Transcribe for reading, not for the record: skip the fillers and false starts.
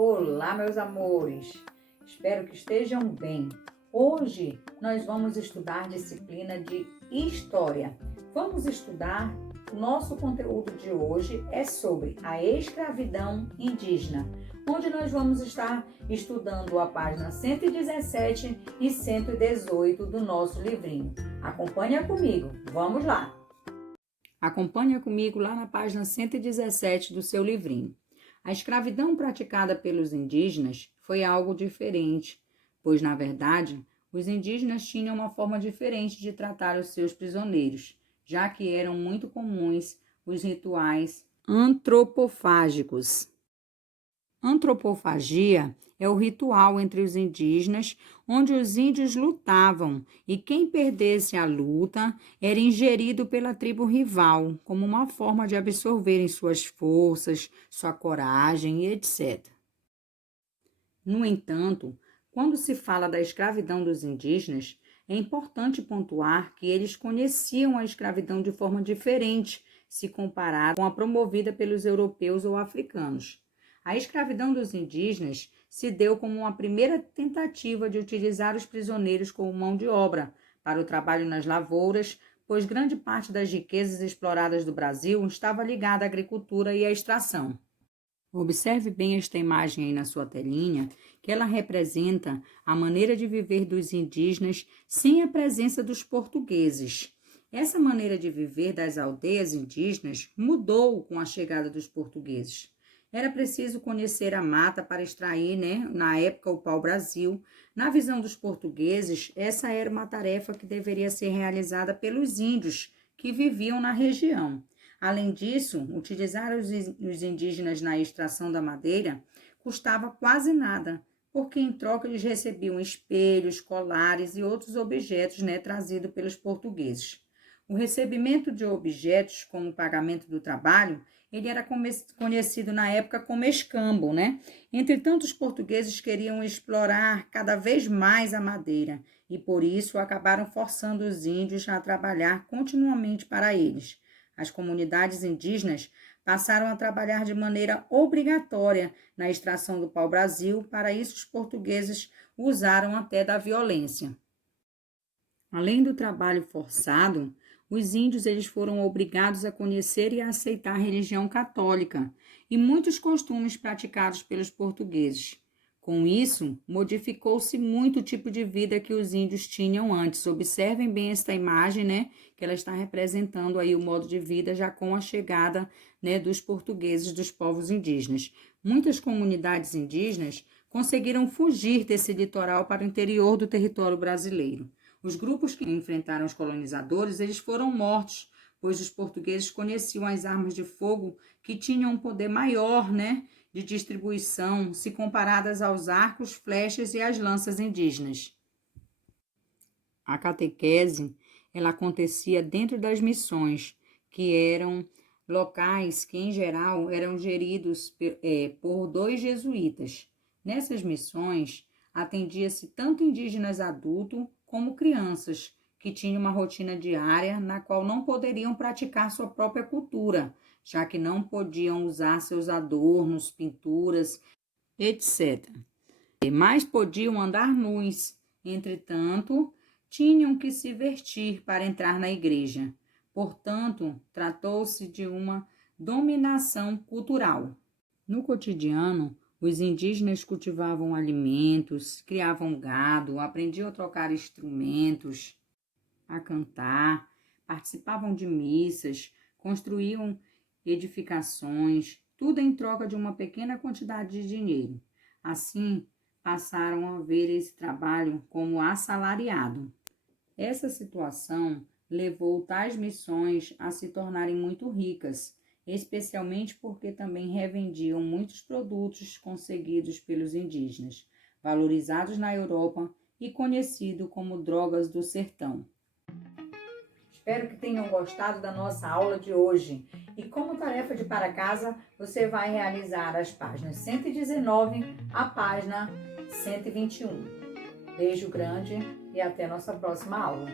Olá, meus amores! Espero que estejam bem. Hoje nós vamos estudar a disciplina de História. Vamos estudar, o nosso conteúdo de hoje é sobre a escravidão indígena, onde nós vamos estar estudando a página 117 e 118 do nosso livrinho. Acompanha comigo, vamos lá! Acompanha comigo lá na página 117 do seu livrinho. A escravidão praticada pelos indígenas foi algo diferente, pois, na verdade, os indígenas tinham uma forma diferente de tratar os seus prisioneiros, já que eram muito comuns os rituais antropofágicos. Antropofagia é o ritual entre os indígenas, onde os índios lutavam e quem perdesse a luta era ingerido pela tribo rival, como uma forma de absorverem suas forças, sua coragem e etc. No entanto, quando se fala da escravidão dos indígenas, é importante pontuar que eles conheciam a escravidão de forma diferente, se comparada com a promovida pelos europeus ou africanos. A escravidão dos indígenas se deu como uma primeira tentativa de utilizar os prisioneiros como mão de obra para o trabalho nas lavouras, pois grande parte das riquezas exploradas do Brasil estava ligada à agricultura e à extração. Observe bem esta imagem aí na sua telinha, que ela representa a maneira de viver dos indígenas sem a presença dos portugueses. Essa maneira de viver das aldeias indígenas mudou com a chegada dos portugueses. Era preciso conhecer a mata para extrair, na época, o pau-brasil. Na visão dos portugueses, essa era uma tarefa que deveria ser realizada pelos índios que viviam na região. Além disso, utilizar os indígenas na extração da madeira custava quase nada, porque em troca eles recebiam espelhos, colares e outros objetos trazidos pelos portugueses. O recebimento de objetos como pagamento do trabalho, ele era conhecido na época como escambo, Entretanto, os portugueses queriam explorar cada vez mais a madeira e, por isso, acabaram forçando os índios a trabalhar continuamente para eles. As comunidades indígenas passaram a trabalhar de maneira obrigatória na extração do pau-brasil. Para isso, os portugueses usaram até da violência. Além do trabalho forçado, os índios eles foram obrigados a conhecer e a aceitar a religião católica e muitos costumes praticados pelos portugueses. Com isso, modificou-se muito o tipo de vida que os índios tinham antes. Observem bem esta imagem, que ela está representando aí o modo de vida já com a chegada, dos portugueses, dos povos indígenas. Muitas comunidades indígenas conseguiram fugir desse litoral para o interior do território brasileiro. Os grupos que enfrentaram os colonizadores, eles foram mortos, pois os portugueses conheciam as armas de fogo que tinham um poder maior, de distribuição, se comparadas aos arcos, flechas e as lanças indígenas. A catequese, ela acontecia dentro das missões, que eram locais que, em geral, eram geridos por 2 jesuítas. Nessas missões, atendia-se tanto indígenas adultos como crianças, que tinham uma rotina diária na qual não poderiam praticar sua própria cultura, já que não podiam usar seus adornos, pinturas, etc. Mas podiam andar nus, entretanto, tinham que se vestir para entrar na igreja. Portanto, tratou-se de uma dominação cultural. No cotidiano, os indígenas cultivavam alimentos, criavam gado, aprendiam a tocar instrumentos, a cantar, participavam de missas, construíam edificações, tudo em troca de uma pequena quantidade de dinheiro. Assim, passaram a ver esse trabalho como assalariado. Essa situação levou tais missões a se tornarem muito ricas, especialmente porque também revendiam muitos produtos conseguidos pelos indígenas, valorizados na Europa e conhecido como drogas do sertão. Espero que tenham gostado da nossa aula de hoje. E como tarefa de para casa, você vai realizar as páginas 119 a página 121. Beijo grande e até nossa próxima aula.